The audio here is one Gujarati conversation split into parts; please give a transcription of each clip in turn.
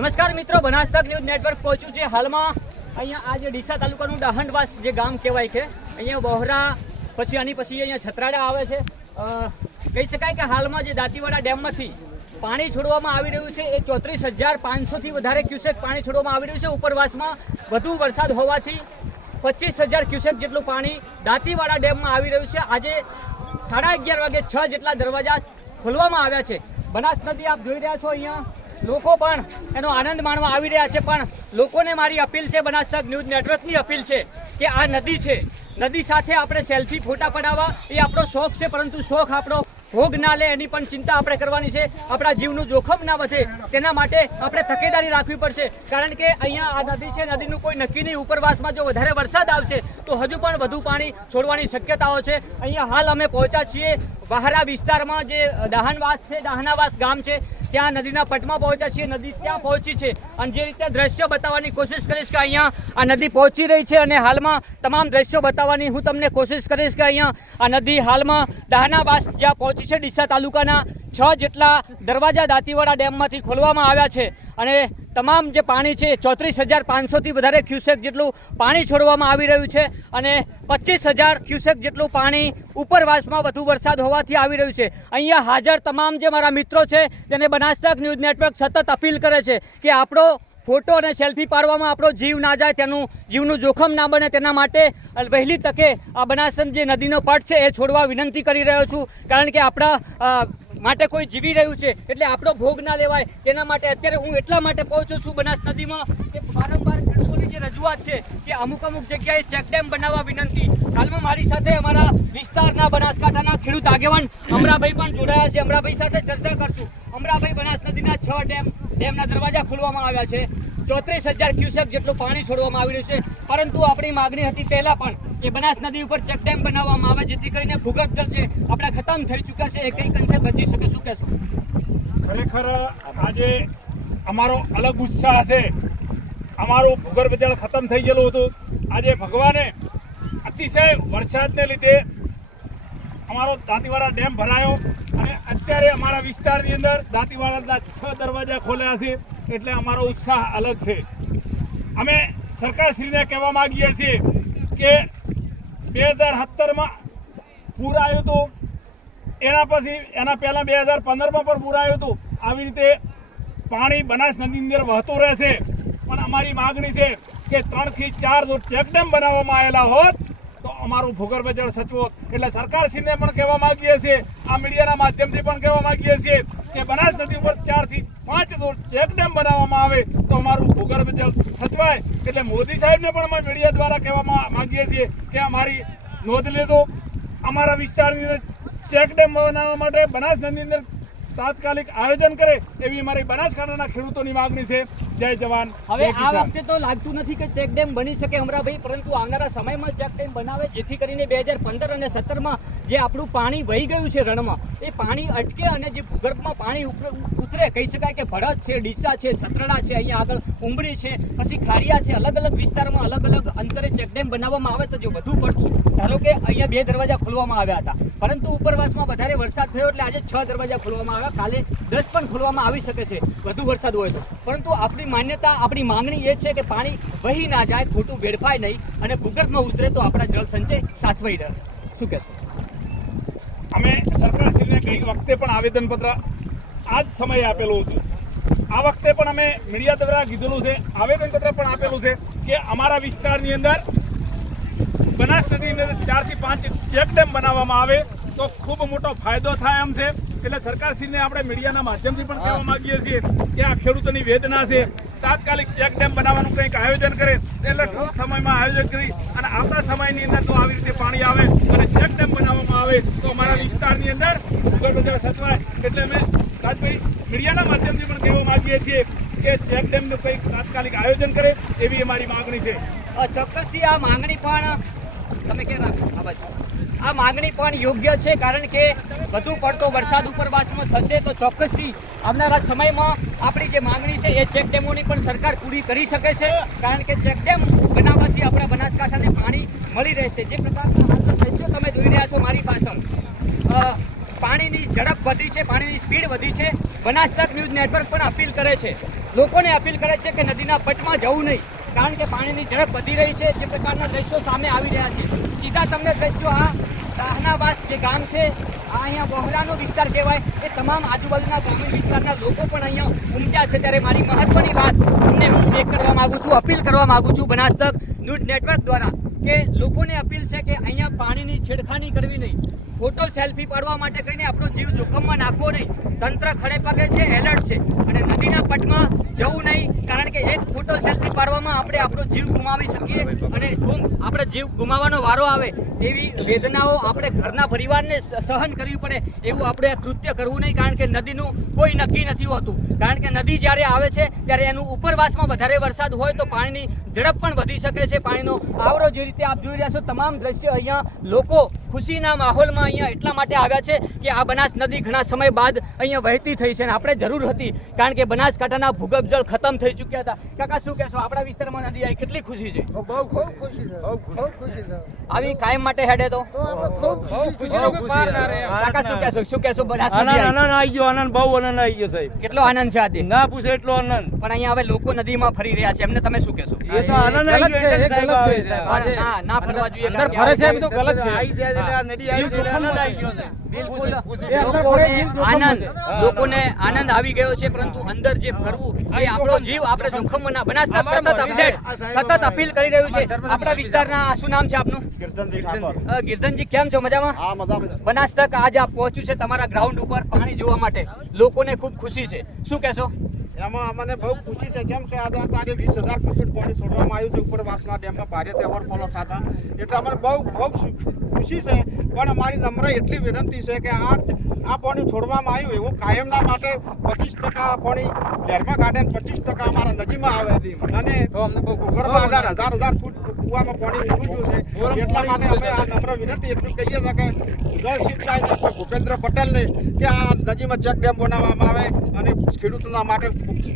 નમસ્કાર મિત્રો, બનાસકાંઠા ન્યૂઝ નેટવર્ક પહોંચ્યું છે હાલમાં અહીંયા આ જે ડીસા તાલુકાનું દાહંડવાસ જે ગામ કહેવાય છે, અહીંયા બોહરા પછી આની પછી અહીંયા છત્રાડા આવે છે। કહી શકાય કે હાલમાં જે દાંતીવાડા ડેમમાંથી પાણી છોડવામાં આવી રહ્યું છે એ 34,500થી વધારે ક્યુસેક પાણી છોડવામાં આવી રહ્યું છે। ઉપરવાસમાં વધુ વરસાદ હોવાથી 25,000 ક્યુસેક જેટલું પાણી દાંતીવાડા ડેમમાં આવી રહ્યું છે। આજે 11:30 વાગે 6 જેટલા દરવાજા ખોલવામાં આવ્યા છે। બનાસ નદી આપ જોઈ રહ્યા છો, અહીંયા લોકો પણ એનો આનંદ માણવા આવી રહ્યા છે। પણ લોકોને મારી અપીલ છે, બનાસકાંઠા ન્યૂઝ નેટવર્કની અપીલ છે કે આ નદી છે, નદી સાથે આપણે સેલ્ફી ફોટા પડાવવા એ આપણો શોખ છે, પરંતુ શોખ આપણો ભોગ ના લે એની પણ ચિંતા આપણે કરવાની છે। આપણા જીવનું જોખમ ના વધે તેના માટે આપણે તકેદારી રાખવી પડશે, કારણ કે અહીંયા આ નદી છે, નદીનું કોઈ નક્કી નહીં। ઉપરવાસમાં જો વધારે વરસાદ આવશે તો હજુ પણ વધુ પાણી છોડવાની શક્યતાઓ છે। અહીંયા હાલ અમે પહોંચ્યા છીએ બહારા વિસ્તારમાં, જે દાહનવાસ છે, દાહનાવાસ ગામ છે, ત્યાં નદીના પટમાં પહોંચ્યા છીએ। નદી ત્યાં પહોંચી છે અને જે રીતે દ્રશ્ય બતાવવાની કોશિશ કરીશ કે અહીંયા આ નદી પહોંચી રહી છે અને હાલમાં તમામ દ્રશ્યો બતાવવાની હું તમને કોશિશ કરીશ કે અહીંયા આ નદી હાલમાં દાહનાવાસ જ્યાં પહોંચી છે, ડીસા તાલુકાના 6 જેટલા દરવાજા દાંતીવાડા ડેમમાંથી ખોલવામાં આવ્યા છે અને તમામ જે પાણી છે 34,500થી વધારે ક્યુસેક જેટલું પાણી છોડવામાં આવી રહ્યું છે અને 25,000 ક્યુસેક જેટલું પાણી ઉપરવાસમાં વધુ વરસાદ હોવાથી આવી રહ્યું છે। અહીંયા હાજર તમામ જે મારા મિત્રો છે તેને બનાસકાંઠા ન્યૂઝ નેટવર્ક સતત અપીલ કરે છે કે આપણો ફોટો અને સેલ્ફી પાડવામાં આપણો જીવ ના જાય, તેનું જીવનું જોખમ ના બને, તેના માટે વહેલી તકે આ બનાસકાંઠા જે નદીનો પટ છે એ છોડવા વિનંતી કરી રહ્યો છું, કારણ કે આપણા માટે કોઈ જીવી રહ્યું છે એટલે આપણો ભોગ ના લેવાય તેના માટે અત્યારે હું એટલા માટે પહોંચ્યો છું બનાસ નદીમાં કે વારંવાર ખેડૂતોની જે રજૂઆત છે કે અમુક જગ્યાએ ચેકડેમ બનાવવા વિનંતી। હાલમાં મારી સાથે અમારા વિસ્તારના બનાસકાંઠાના ખેડૂત આગેવાન અમરાભાઈ પણ જોડાયા છે। અમરાભાઈ સાથે ચર્ચા કરશું। અમરાભાઈ, બનાસ નદીના 6 ડેમના દરવાજા ખોલવામાં આવ્યા છે, 34,000 ક્યુસેક જેટલું પાણી છોડવામાં આવી રહ્યું છે, પરંતુ આપણી માગણી હતી પહેલા પણ કે બનાસ નદી ઉપર ચેકડેમ બનાવવામાં આવે જેથી કરીને ભૂગર્ભ જળ જે આપણા ખતમ થઈ ચૂક્યા છે એ કઈ અંશે બચી શકે। શું કહેશો? ખરેખર આજે અમારો અલગ ઉત્સાહ છે। અમારું ભૂગર્ભ જળ ખતમ થઈ ગયેલું હતું, આજે ભગવાને અતિશય વરસાદને લીધે અમારો દાંતીવાડા ડેમ ભરાયો અને અત્યારે અમારા વિસ્તારની અંદર દાંતીવાડાના 6 દરવાજા ખોલ્યા છે, એટલે અમારો ઉત્સાહ અલગ છે। અમે સરકારશ્રીને કહેવા માંગીએ છીએ કે 2017માં પૂર આવ્યું હતું, એના પહેલાં 2015માં પણ પૂર આવ્યું હતું। આવી રીતે પાણી બનાસ નદીની અંદર વહેતું રહેશે, પણ અમારી માગણી છે કે 3 થી 4 જો ચેકડેમ બનાવવામાં આવેલા હોત તો અમારું ભૂગર્ભ જળ સચવોત। એટલે સરકારશ્રીને પણ કહેવા માંગીએ છીએ, આ મીડિયાના માધ્યમથી પણ કહેવા માંગીએ છીએ કે બનાસ નદી ઉપર 4 થી 5 જો ચેકડેમ બનાવવામાં આવે તો અમારું ભૂગર્ભ જળ સચવાય। એટલે મોદી સાહેબને પણ અમે મીડિયા દ્વારા કહેવા માંગીએ છીએ કે અમારી નોંધ લેજો, અમારા વિસ્તારની અંદર ચેકડેમ બનાવવા માટે બનાસ નદીની અંદર તાત્કાલિક આયોજન કરે એવી અમારી બનાસકાંઠાના ખેડૂતોની માગણી છે। જય જવાન। હવે આ વખતે તો લાગતું નથી કે ચેકડેમ બની શકે અમરાભાઈ, પરંતુ આવનારા સમયમાં ચેકડેમ બનાવે જેથી કરીને 2015 અને 17માં જે આપણું પાણી વહી ગયું છે રણમાં એ પાણી અટકે અને જે ભૂગર્ભમાં પાણી ઉતરે। કહી શકાય કે ભરત છે, ડીસા છે, છત્રડા છે, અહીંયા આગળ ઉંબરી છે, પછી ખારિયા છે, અલગ અલગ વિસ્તારમાં અલગ અલગ અંતરે ચેકડેમ બનાવવામાં આવે તો જો વધુ પડતું, ધારો કે અહીંયા 2 દરવાજા ખોલવામાં આવ્યા હતા, પરંતુ ઉપરવાસમાં વધારે વરસાદ થયો એટલે આજે 6 દરવાજા ખોલવામાં આવ્યા, કાલે 10 પણ ખોલવામાં આવી શકે છે વધુ વરસાદ હોય તો। પરંતુ આપણી માન્યતા, આપણી માંગણી એ છે કે પાણી વહી ના જાય, ખોટું વેડફાય નહીં અને ભૂગર્ભમાં ઉતરે તો આપણા જળ સંચય સાચવાઈ રહે। શું કહેશો? અમે સરકારશ્રીને ગઈ વખતે પણ આવેદનપત્ર આ જ સમયે આપેલું હતું, આ વખતે પણ અમે મીડિયા દ્વારા કીધેલું છે, આવેદનપત્ર પણ આપેલું છે કે અમારા વિસ્તારની અંદર બનાસ નદીની અંદર 4 થી 5 ચેકડેમ બનાવવામાં આવે તો ખૂબ મોટો ફાયદો થાય એમ છે। એટલે સરકારશ્રીને આપણે મીડિયાના માધ્યમથી પણ કહેવા માંગીએ છીએ કે આ ખેડૂતોની વેદના છે, તાત્કાલિક ચેકડેમ બનાવવાનું કંઈક આયોજન કરે, એટલે ટૂંક સમયમાં આયોજન કરી અને આપણા સમયની અંદર તો આવી રીતે પાણી આવે અને ચેકડેમ બનાવવામાં આવે તો અમારા વિસ્તારની અંદર ભૂગર્ભ જળ સચવાય। એટલે અમે રાજભાઈ મીડિયાના માધ્યમથી પણ કહેવા માંગીએ છીએ કે ચેકડેમનું કંઈક તાત્કાલિક આયોજન કરે એવી અમારી માગણી છે। ચોક્કસથી આ માંગણી પણ તમે કે આ માંગણી પણ યોગ્ય છે, કારણ કે વધુ પડતો વરસાદ ઉપરવાસમાં થશે તો ચોક્કસથી આવનારા સમયમાં આપણી જે માંગણી છે એ ચેકડેમોની પણ સરકાર પૂરી કરી શકે છે, કારણ કે ચેકડેમ બનાવવાથી આપણા બનાસકાંઠાને પાણી મળી રહેશે। જે પ્રકારના હાલના દ્રશ્યો તમે જોઈ રહ્યા છો મારી પાછળ, પાણીની ઝડપ વધી છે, પાણીની સ્પીડ વધી છે બનાસ તક ન્યૂઝ નેટવર્ક પણ અપીલ કરે છે, લોકોને અપીલ કરે છે કે નદીના પટમાં જવું નહીં, કારણ કે પાણીની ઝડપ વધી રહી છે. જે પ્રકારના દ્રશ્યો સામે આવી રહ્યા છે, સીધા તમને દ્રશ્યો આ દાહનાવાસ જે ગામ છે, આ અહીંયા બહોરાનો વિસ્તાર કહેવાય, એ તમામ આજુબાજુના ગ્રામીણ વિસ્તારના લોકો પણ અહીંયા ઉમટ્યા છે. ત્યારે મારી મહત્વની વાત તમને હું એક કરવા માગું છું, અપીલ કરવા માગું છું બનાસ તક ન્યૂઝ નેટવર્ક દ્વારા, કે લોકોને અપીલ છે કે અહીંયા પાણીની છેડખાની કરવી નહીં, ફોટો સેલ્ફી પાડવા માટે કહીને આપણો જીવ જોખમમાં નાખવો નહીં. તંત્ર ખડે પગે છે, એલર્ટ છે, અને નદીના પટમાં જવું નહીં, કારણ કે એક ફોટો સેલ્ફી પાડવામાં આપણે આપણો જીવ ગુમાવી શકીએ, અને આપણે જીવ ગુમાવવાનો વારો આવે તેવી વેદનાઓ આપણે ઘરના પરિવારને સહન કરવી પડે એવું આપણે કૃત્ય કરવું નહીં. કારણ કે નદીનું કોઈ નક્કી નથી હોતું, કારણ કે નદી જ્યારે આવે છે ત્યારે એનું ઉપરવાસમાં વધારે વરસાદ હોય તો પાણીની ઝડપ પણ વધી શકે છે. પાણીનો આવરો જે રીતે આપ જોઈ રહ્યા છો, તમામ દ્રશ્ય અહીંયા લોકો ખુશીના માહોલમાં અહીંયા એટલા માટે આવ્યા છે કે આ બનાસ નદી ઘણા સમય બાદ અહીંયા વહેતી થઈ છે, અને આપણે જરૂર હતી, કારણ કે બનાસકાંઠાના ભૂગર્ભ જળ ખતમ થઈ ચૂક્યા હતા. કાકા શું કહેશો, આપણા વિસ્તારમાં નદી આવી કેટલી ખુશી છે? બહુ ખૂબ ખુશી છે, ખૂબ ખુશી છે. આવી કાયમ માટે હેડે તો કાકા શું કહેશો બનાસ નદી આવી? આનંદ આવી ગયો, આનંદ બહુ આનંદ આવી ગયો સાહેબ. કેટલો આનંદ છે આજે? ના પૂછે એટલો આનંદ. પણ અહીંયા હવે લોકો નદીમાં ફરી રહ્યા છે, એમને તમે શું કહેશો? એ તો આનંદ આવી ગયો એટલે સાહેબ આવે છે. ના ના ફરવા જોઈએ, અંદર ફરે છે એ બધું ગલત છે. આવી છે એટલે આ નદી આવી છે એટલે આનંદ આવી ગયો છે. બિલકુલ ખુશી. લોકોને આનંદ આવી ગયો છે, પરંતુ અંદર જે ફરવું એ આપણો જીવ આપણે જોખમમાં ના. બનાસ તક સતત અપીલ કરી રહ્યું છે. આપણા વિસ્તારના શું નામ છે આપનું? ગિરધનજી, કેમ છો? મજામાં? બનાસ તક આજે આપ પહોંચ્યું છે તમારા ગ્રાઉન્ડ ઉપર પાણી જોવા માટે, લોકોને ખૂબ ખુશી છે, શું કહેશો? એમાં અમને બહુ ખુશી છે, કેમ કે આજે તારે 20,000 ક્યુસેક પાણી છોડવામાં આવ્યું છે ઉપરવાસના ડેમમાં ભારે ઓવરફ્લો થતા, એટલે અમને બહુ ખુશી છે. પણ અમારી નમ્ર એટલી વિનંતી છે કે આ પાણી છોડવામાં આવ્યું એવું કાયમના માટે 25% પાણી લહેરમાં કાઢે, 25% અમારા નદીમાં આવે છે, અને ભૂગર્ભમાં 1000 ફૂટ કુવામાં પાણી ઊંડું છે. એટલા માટે અમે આ નમ્ર વિનંતી એટલું કહીએ છીએ કે જળ સિંચાઈને ભૂપેન્દ્ર પટેલને કે આ નદીમાં ચેક ડેમ બનાવવામાં આવે, અને ખેડૂતોના માટે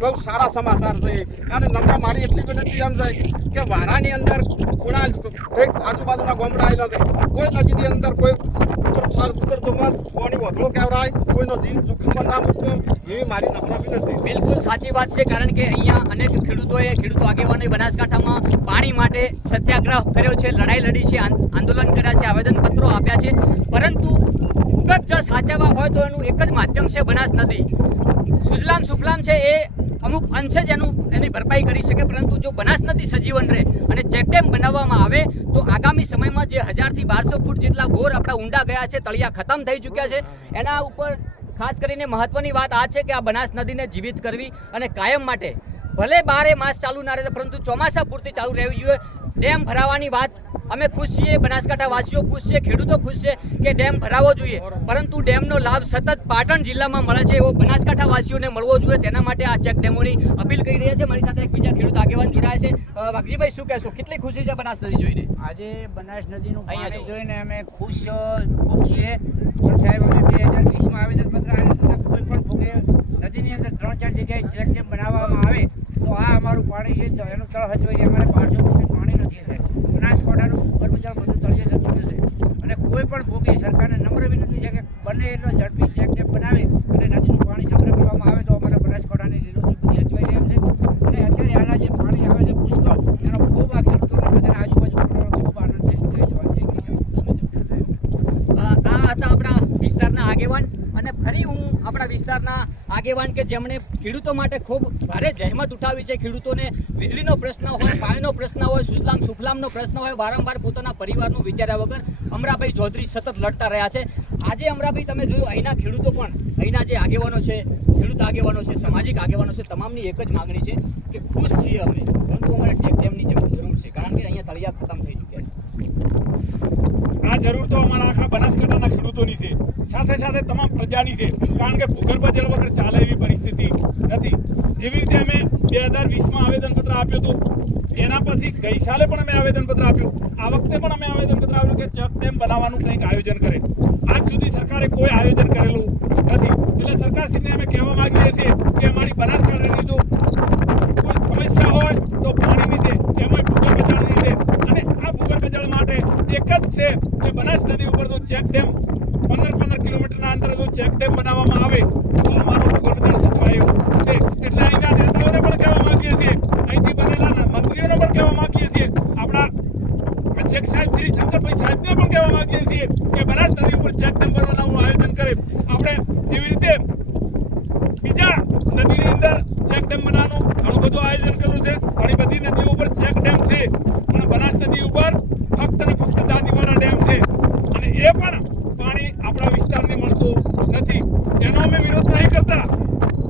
બહુ સારા સમાચાર છે. અને નમ્ર મારી એટલી વિનંતી એમ છે કે વારાની અંદર ખૂણા આજુબાજુના ગામડા આવેલા છે, કોઈ નદીની અંદર કોઈ ઉતરતોમાં પાણી વધુ કહેવાય, કોઈનો જીવ જોખમમાં ના મૂકવો, એવી મારી નમ્ર વિનંતી. બિલકુલ સાચી વાત છે, કારણ કે અહીંયા અનેક ખેડૂતો આગેવાનોએ બનાસકાંઠામાં પાણી માટે સત્યાગ્રહ કર્યો છે, લડાઈ લડી છે, આંદોલન કર્યા છે, આવેદનપત્રો આપ્યા છે, પરંતુ ભૂગર્ભ જળ સાચવવા હોય તો એનું એક જ માધ્યમ છે બનાસ નદી. સુજલામ સુફલામ છે એ અમુક અંશે જ એની ભરપાઈ કરી શકે, પરંતુ જો બનાસ નદી સજીવન રહે અને ચેકડેમ બનાવવામાં આવે તો આગામી સમયમાં જે 1000 થી 1200 ફૂટ જેટલા બોર આપણા ઊંડા ગયા છે, તળિયા ખતમ થઈ ચૂક્યા છે, એના ઉપર ખાસ કરીને મહત્વની વાત આ છે કે આ બનાસ નદીને જીવિત કરવી અને કાયમ માટે, ભલે 12 માસ ચાલુ ના રહે પરંતુ ચોમાસા પૂરતી ચાલુ રહેવી જોઈએ. ડેમ ભરાવાની વાત અમે ખુશ છીએ, બનાસકાંઠા વાસીઓ ખુશ છે, ખેડૂતો ખુશ છે કે ડેમ ભરાવો જોઈએ, પરંતુ ડેમનો લાભ સતત પાટણ જિલ્લામાં મળે છે એવો બનાસકાંઠા વાસીઓને મળવો જોઈએ. તેના માટે આ ચેક ડેમોની અપીલ કરી રહ્યા છે. મારી સાથે એક બીજા ખેડૂત આગેવાન જોડાયા છે. વાઘજીભાઈ, શું કહેશો, કેટલી ખુશી છે બનાસ નદી જોઈને? આજે બનાસ નદીનું અહીંયા પાણી જો. જોઈને અમે ખૂબ છીએ, પણ સાહેબ અમે 2020માં આવેદનપત્ર આપ્યું હતું કે કોઈ પણ ભોગે નદીની અંદર 3-4 જગ્યાએ ચેક ડેમ બનાવવામાં આવે તો આ અમારું પાણી છે એનું તળ હચવાઈ અમારે 1200 ફૂટ પાણી નથી છે. બનાસકાંઠાનું ભૂગર્ભ જળ બધું તળિયે જતું રહેશે, અને કોઈ પણ ભોગે સરકારને નમ્ર વિનંતી છે કે બને એટલો ઝડપી ચેક ડેમ બનાવે અને નદીનું પાણી સંગ્રહ કરવામાં આવે તો અમારે બનાસકાંઠાની લીલોતરી બધી હચવાઈ રહે છે. અને અત્યારે હાલના જે પાણી આવે છે પુષ્કળ, એનો ખૂબ આ ખેડૂતોને બધાને આજુબાજુ ખૂબ આનંદ છે. જય જવાન, જય કિસાન. આ હતા આપણા વિસ્તારના આગેવાન, અને ફરી હું આપણા વિસ્તારના આગેવાન કે જેમણે ખેડૂતો માટે ખૂબ ભારે જહેમત ઉઠાવી છે. ખેડૂતોને વીજળીનો પ્રશ્ન હોય, પાણીનો પ્રશ્ન હોય, સુજલામ સુફલામનો પ્રશ્ન હોય, વારંવાર પોતાના પરિવારનું વિચાર્યા વગર અમરાભાઈ ચૌધરી સતત લડતા રહ્યા છે. આજે અમરાભાઈ, તમે જોયું અહીંના ખેડૂતો પણ, અહીંના જે આગેવાનો છે, ખેડૂત આગેવાનો છે, સામાજિક આગેવાનો છે, તમામની એક જ માગણી છે કે ખુશ છીએ અમે, પરંતુ અમારે ચેક ડેમની જરૂર છે, કારણ કે અહીંયા તળિયા ખતમ થઈ ચૂક્યા છે. આ જરૂર તો અમારા આખા બનાસકાંઠાના ખેડૂતોની છે, સાથે સાથે તમામ પ્રજાની છે, કારણ કે ભૂગર્ભ જળ વગર ચાલે એવી પરિસ્થિતિ નથી. જેવી રીતે અમે 2020માં આવેદનપત્ર આપ્યું હતું, એના પછી ગઈ સાલે પણ અમે આવેદનપત્ર આપ્યું, આ વખતે પણ અમે આવેદનપત્ર આપ્યું કે ચેક ડેમ બનાવવાનું કંઈક આયોજન કરે. આજ સુધી સરકારે કોઈ આયોજન કરેલું નથી. એટલે સરકારશ્રીને અમે કહેવા માંગીએ છીએ કે અમારી બનાસકાંઠાની જો કોઈ સમસ્યા હોય તો પાણીની છે, એમાં ભૂગર્ભ જળની છે, અને આ ભૂગર્ભ જળ માટે એક જ છે કે બનાસ નદી ઉપર જો ચેક ડેમ 15 કિલોમીટરના અંતરે જો ચેક ડેમ બનાવવામાં આવે તો અમારો ભૂગર્ભ જળ અંદર ચેક ડેમ બનાવવાનું ઘણું બધું આયોજન કર્યું છે. ઘણી બધી નદીઓ ઉપર ચેક ડેમ છે, પણ બનાસ નદી ઉપર ફક્ત ને ફક્ત દાંતીવાડા ડેમ છે અને એ પણ પાણી આપણા વિસ્તારને મળતું નથી. એનો અમે વિરોધ નહીં કરતા,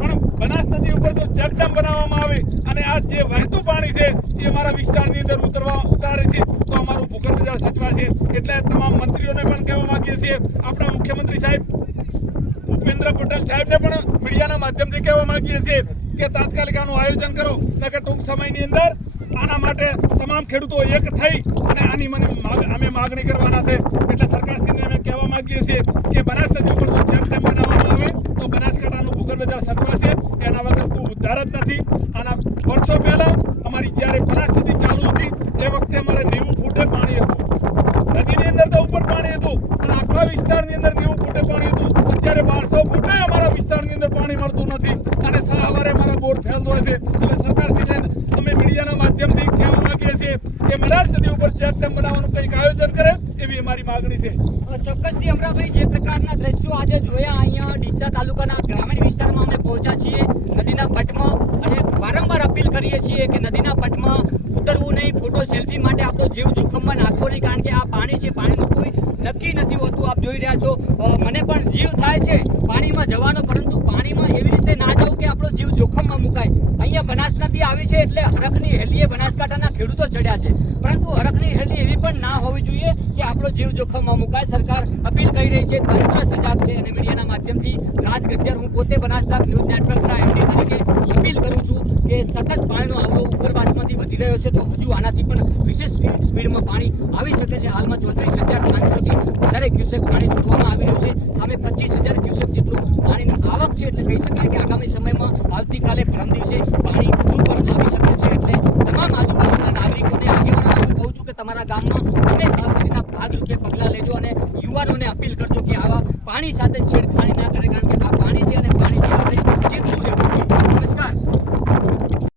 પણ બનાસ નદી ઉપર જો ચેક ડેમ બનાવવામાં આવે અને આ જે વહેતું પાણી છે એ અમારા વિસ્તારની અંદર ઉતારે છે તો અમારું ભૂગર્ભ જળ સચવાશે. એટલે તમામ મંત્રીઓને પણ કહેવા માંગીએ છીએ, આપણા મુખ્યમંત્રી સાહેબ ભૂપેન્દ્ર પટેલ સાહેબને પણ મીડિયાના માધ્યમથી કહેવા માંગીએ છીએ કે તાત્કાલિક આનું આયોજન કરો, નકર ટૂંક સમયની અંદર આના માટે તમામ ખેડૂતો એક થઈ અને આની અમે માગણી કરવાના છે. એટલે સરકારશ્રીને અમે કહેવા માંગીએ છીએ કે બનાસ નદી ઉપર જો ચેક ડેમ બનાવવામાં આવે તો બનાસકાંઠાનું ભૂગર્ભ જળ સચવાશે. એના વગર કોઈ ઉદ્ધાર જ નથી. આના વર્ષો પહેલા અમારી જ્યારે બનાસ નદી ચાલુ હતી એ વખતે અમારે 90 ફૂટે પાણી હતું. નદીની અંદર તો ઉપર પાણી હતું પણ આખા વિસ્તારની અંદર 90 ફૂટે પાણી હતું. અત્યારે 1200 ફૂટે અમારા વિસ્તારની અંદર પાણી મળતું નથી અને સવારે અમારા બોર ફેલ હોય છે. એટલે સરકારશ્રીને અમે મીડિયાના માધ્યમથી કહેવા માંગીએ છીએ કે બનાસ નદી ઉપર ચેક ડેમ બનાવવાનું કંઈક આયોજન કરે એવી અમારી માગણી છે. ચોક્કસથી અમરાભાઈ, જે પ્રકારના દ્રશ્યો આજે જોયા અહીંયા ડીસા તાલુકાના ગ્રામીણ વિસ્તારમાં અમે પહોંચ્યા છીએ નદીના પટમાં, અને વારંવાર અપીલ કરીએ છીએ કે નદીના પટમાં ઉતરવું નહીં, ફોટો સેલ્ફી માટે આપણો જીવ જોખમમાં નાખવો નહીં, કારણ કે આ પાણી છે, પાણીનું કોઈ નક્કી નથી હોતું. આપ જોઈ રહ્યા છો, મને પણ જીવ થાય છે પાણીમાં જવાનો, પરંતુ પાણીમાં એવી રીતે ના જવું કે આપણો જીવ જોખમમાં મુકાય. અહીંયા બનાસ નદી આવી છે એટલે હરખની હેલીએ બનાસકાંઠાના ખેડૂતો ચડ્યા છે, પરંતુ હરખની હેલી એવી પણ ના હોવી જોઈએ કે આપણો જીવ જોખમમાં મુકાય. સરકાર અપીલ કરી રહી છે, તંત્ર સજાગ છે અને મીડિયાના માધ્યમથી રાજ ગજ્જર, હું પોતે બનાસકાંઠા ન્યૂઝ નેટવર્કના એમડી તરીકે અપીલ કરું છું કે સતત પાણીનો આવરો ઉપરવાસમાંથી વધી રહ્યો છે, તો હજુ આનાથી પણ વિશેષ સ્પીડમાં પાણી આવી શકે છે. હાલમાં 34,500થી વધારે ક્યુસેક પાણી છોડવામાં આવી રહ્યું છે, સામે 25,000 ક્યુસેક જેટલું પાણીની આવક છે. એટલે કહી શકાય કે આગામી સમયમાં આવતીકાલે પરમ દિવસે પાણી હજુ પણ આવી શકે છે. એટલે તમામ આજુબાજુના નાગરિકોને, આગેવાનોને હું કહું છું કે તમારા ગામમાં તમે સાવચેતીના ભાગરૂપે પગલાં લેજો અને યુવાનોને અપીલ કરજો કે આવા પાણી સાથે છેડખાની ના કરે, કારણ કે